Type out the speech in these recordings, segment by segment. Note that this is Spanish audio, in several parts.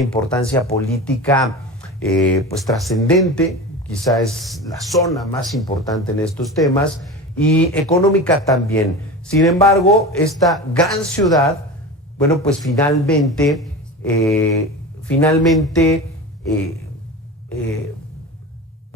importancia política pues trascendente, quizá es la zona más importante en estos temas, y económica también. Sin embargo, esta gran ciudad, bueno, pues finalmente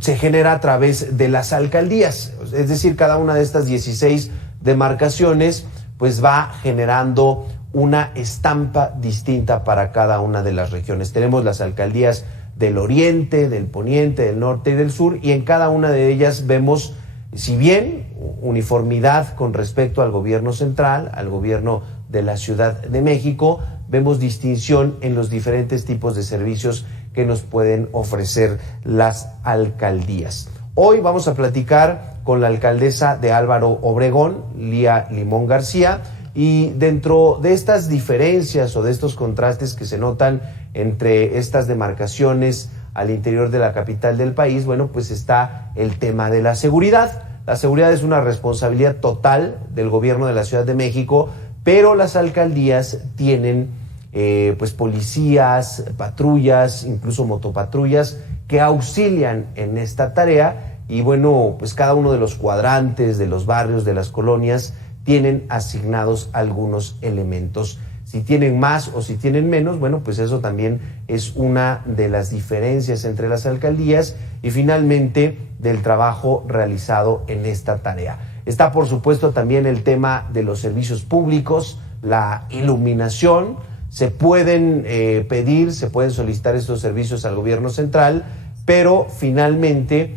se genera a través de las alcaldías, es decir, cada una de estas 16 demarcaciones pues va generando una estampa distinta para cada una de las regiones. Tenemos las alcaldías del oriente, del poniente, del norte y del sur, y en cada una de ellas vemos, si bien uniformidad con respecto al gobierno central, al gobierno de la Ciudad de México, vemos distinción en los diferentes tipos de servicios que nos pueden ofrecer las alcaldías. Hoy vamos a platicar con la alcaldesa de Álvaro Obregón, Lía Limón García, y dentro de estas diferencias o de estos contrastes que se notan entre estas demarcaciones al interior de la capital del país, bueno, pues está el tema de la seguridad. La seguridad es una responsabilidad total del gobierno de la Ciudad de México, pero las alcaldías tienen pues policías, patrullas, incluso motopatrullas que auxilian en esta tarea, y bueno, pues cada uno de los cuadrantes, de los barrios, de las colonias, tienen asignados algunos elementos. Si tienen más o si tienen menos, bueno, pues eso también es una de las diferencias entre las alcaldías y finalmente del trabajo realizado en esta tarea. Está, por supuesto, también el tema de los servicios públicos, la iluminación. Se pueden pedir, se pueden solicitar estos servicios al gobierno central, pero finalmente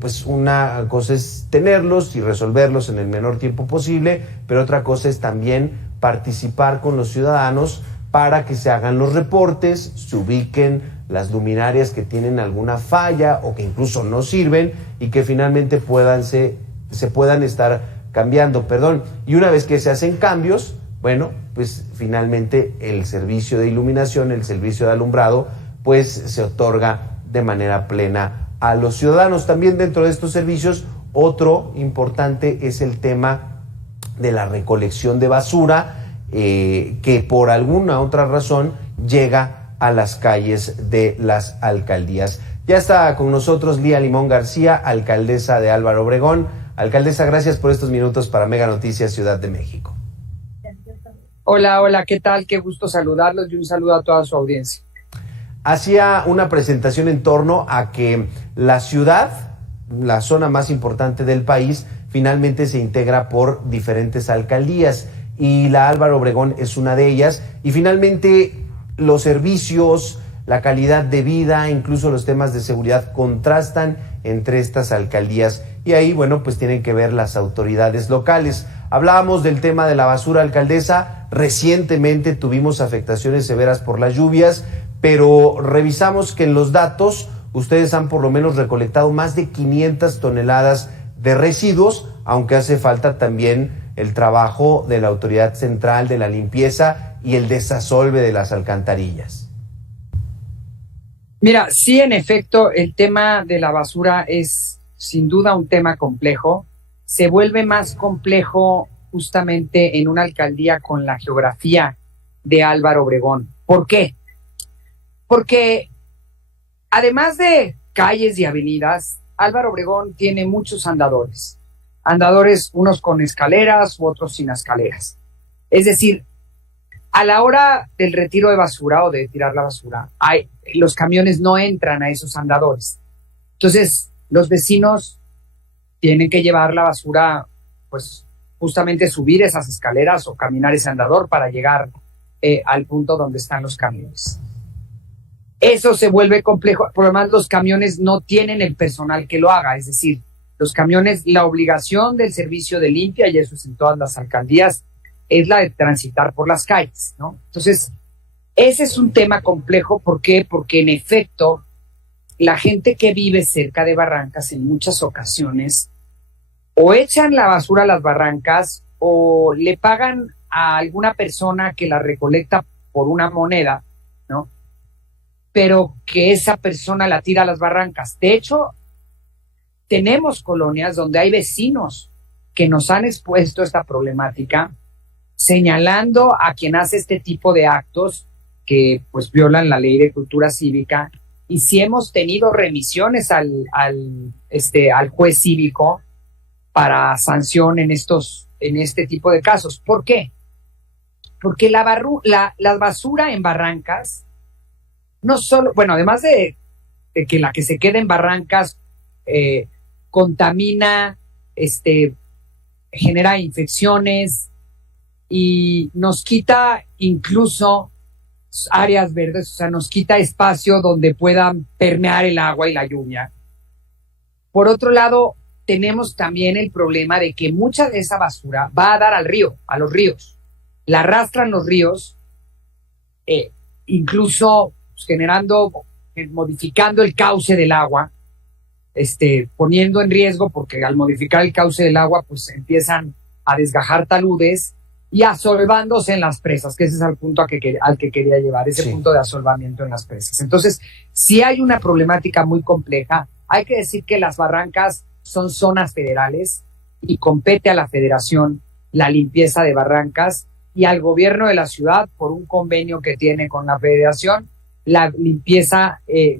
pues una cosa es tenerlos y resolverlos en el menor tiempo posible, pero otra cosa es también participar con los ciudadanos para que se hagan los reportes, se ubiquen las luminarias que tienen alguna falla o que incluso no sirven y que finalmente se puedan estar cambiando, y una vez que se hacen cambios, bueno, pues finalmente el servicio de iluminación, el servicio de alumbrado, pues se otorga de manera plena a los ciudadanos. También dentro de estos servicios, otro importante es el tema de la recolección de basura, que por alguna otra razón llega a las calles de las alcaldías. Ya está con nosotros Lía Limón García, alcaldesa de Álvaro Obregón. Alcaldesa, gracias por estos minutos para Mega Noticias Ciudad de México. Hola, ¿qué tal? Qué gusto saludarlos y un saludo a toda su audiencia. Hacía una presentación en torno a que la ciudad, la zona más importante del país, finalmente se integra por diferentes alcaldías y la Álvaro Obregón es una de ellas, y finalmente los servicios, la calidad de vida, incluso los temas de seguridad contrastan entre estas alcaldías, y ahí, bueno, pues tienen que ver las autoridades locales. Hablábamos del tema de la basura, alcaldesa. Recientemente tuvimos afectaciones severas por las lluvias, pero revisamos que en los datos ustedes han por lo menos recolectado más de 500 toneladas de residuos, aunque hace falta también el trabajo de la autoridad central de la limpieza y el desasolve de las alcantarillas. Mira, sí, en efecto, el tema de la basura es sin duda un tema complejo. Se vuelve más complejo justamente en una alcaldía con la geografía de Álvaro Obregón. ¿Por qué? Porque además de calles y avenidas, Álvaro Obregón tiene muchos andadores. Andadores, unos con escaleras u otros sin escaleras. Es decir, a la hora del retiro de basura o de tirar la basura, los camiones no entran a esos andadores. Entonces, los vecinos tienen que llevar la basura, pues justamente subir esas escaleras o caminar ese andador para llegar al punto donde están los camiones. Eso se vuelve complejo, por lo demás los camiones no tienen el personal que lo haga, es decir, los camiones, la obligación del servicio de limpia, y eso es en todas las alcaldías, es la de transitar por las calles, ¿no? Entonces, ese es un tema complejo. ¿Por qué? Porque en efecto, la gente que vive cerca de barrancas en muchas ocasiones o echan la basura a las barrancas o le pagan a alguna persona que la recolecta por una moneda, ¿no? Pero que esa persona la tira a las barrancas. De hecho, tenemos colonias donde hay vecinos que nos han expuesto esta problemática, señalando a quien hace este tipo de actos que pues violan la ley de cultura cívica, y sí hemos tenido remisiones al juez cívico para sanción en este tipo de casos. ¿Por qué? Porque la basura en barrancas, no solo, bueno, además de que la que se queda en barrancas contamina, genera infecciones y nos quita incluso áreas verdes, o sea, nos quita espacio donde puedan permear el agua y la lluvia. Por otro lado, tenemos también el problema de que mucha de esa basura va a dar al río, a los ríos. La arrastran los ríos, incluso modificando el cauce del agua, poniendo en riesgo, porque al modificar el cauce del agua, pues empiezan a desgajar taludes y asolvándose en las presas, que ese es el punto al que quería llevar, ese punto de asolvamiento en las presas. Entonces, sí hay una problemática muy compleja. Hay que decir que las barrancas son zonas federales y compete a la federación la limpieza de barrancas y al gobierno de la ciudad, por un convenio que tiene con la federación, la limpieza de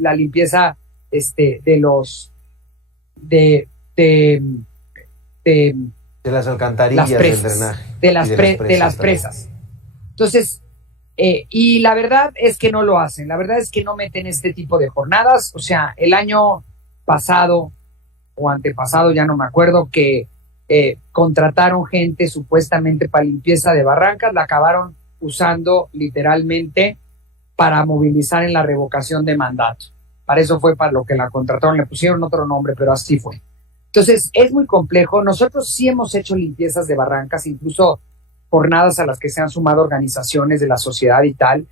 las alcantarillas, del drenaje, de las presas. Entonces, y la verdad es que no lo hacen, la verdad es que no meten este tipo de jornadas. O sea, el año pasado o antepasado, ya no me acuerdo, que contrataron gente supuestamente para limpieza de barrancas, la acabaron usando literalmente para movilizar en la revocación de mandato. Para eso fue para lo que la contrataron, le pusieron otro nombre, pero así fue. Entonces, es muy complejo. Nosotros sí hemos hecho limpiezas de barrancas, incluso jornadas a las que se han sumado organizaciones de la sociedad y tal.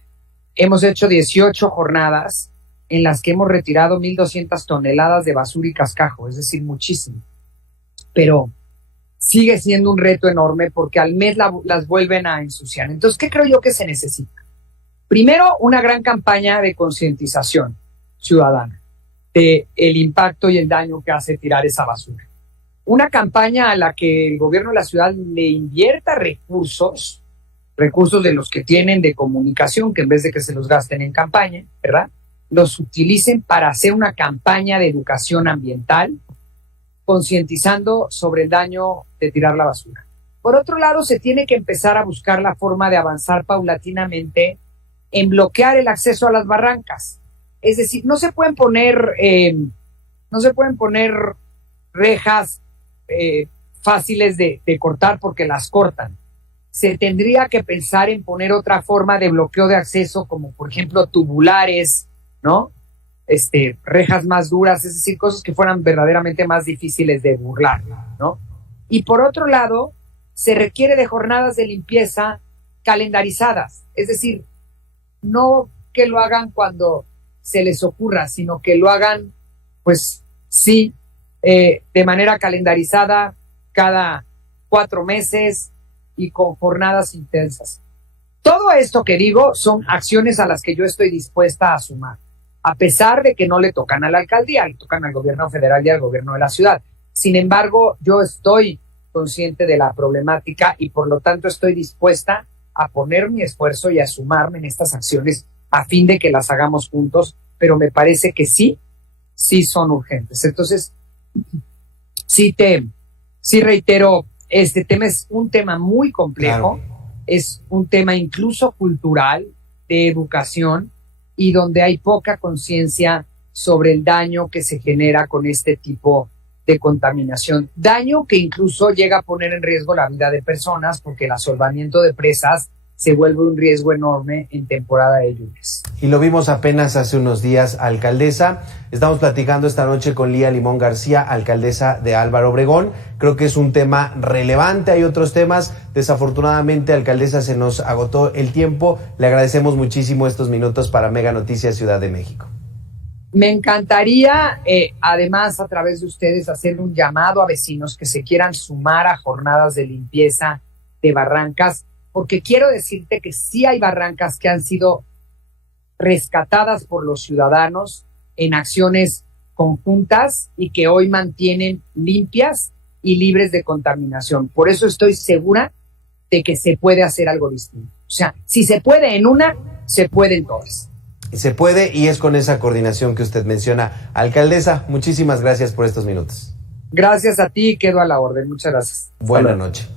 Hemos hecho 18 jornadas en las que hemos retirado 1,200 toneladas de basura y cascajo, es decir, muchísimo. Pero sigue siendo un reto enorme porque al mes las vuelven a ensuciar. Entonces, ¿qué creo yo que se necesita? Primero, una gran campaña de concientización ciudadana de el impacto y el daño que hace tirar esa basura. Una campaña a la que el gobierno de la ciudad le invierta recursos de los que tienen de comunicación, que en vez de que se los gasten en campaña, ¿verdad?, los utilicen para hacer una campaña de educación ambiental, concientizando sobre el daño de tirar la basura. Por otro lado, se tiene que empezar a buscar la forma de avanzar paulatinamente en bloquear el acceso a las barrancas. Es decir, no se pueden poner rejas fáciles de cortar porque las cortan. Se tendría que pensar en poner otra forma de bloqueo de acceso, como por ejemplo tubulares, ¿no? Rejas más duras, es decir, cosas que fueran verdaderamente más difíciles de burlar, ¿no? Y por otro lado, se requiere de jornadas de limpieza calendarizadas, es decir, no que lo hagan cuando se les ocurra, sino que lo hagan, pues sí, de manera calendarizada cada 4 meses y con jornadas intensas. Todo esto que digo son acciones a las que yo estoy dispuesta a sumar, a pesar de que no le tocan a la alcaldía, le tocan al gobierno federal y al gobierno de la ciudad. Sin embargo, yo estoy consciente de la problemática y por lo tanto estoy dispuesta a poner mi esfuerzo y a sumarme en estas acciones a fin de que las hagamos juntos, pero me parece que sí son urgentes. Entonces, sí reitero, este tema es un tema muy complejo, claro. Es un tema incluso cultural, de educación, y donde hay poca conciencia sobre el daño que se genera con este tipo de contaminación. Daño que incluso llega a poner en riesgo la vida de personas, porque el asolvamiento de presas se vuelve un riesgo enorme en temporada de lluvias. Y lo vimos apenas hace unos días, alcaldesa. Estamos platicando esta noche con Lía Limón García, alcaldesa de Álvaro Obregón. Creo que es un tema relevante, hay otros temas. Desafortunadamente, alcaldesa, se nos agotó el tiempo. Le agradecemos muchísimo estos minutos para Mega Noticias Ciudad de México. Me encantaría, además, a través de ustedes, hacer un llamado a vecinos que se quieran sumar a jornadas de limpieza de barrancas, porque quiero decirte que sí hay barrancas que han sido rescatadas por los ciudadanos en acciones conjuntas y que hoy mantienen limpias y libres de contaminación. Por eso estoy segura de que se puede hacer algo distinto. O sea, si se puede en una, se pueden todas. Se puede y es con esa coordinación que usted menciona. Alcaldesa, muchísimas gracias por estos minutos. Gracias a ti, quedo a la orden. Muchas gracias. Buenas noches.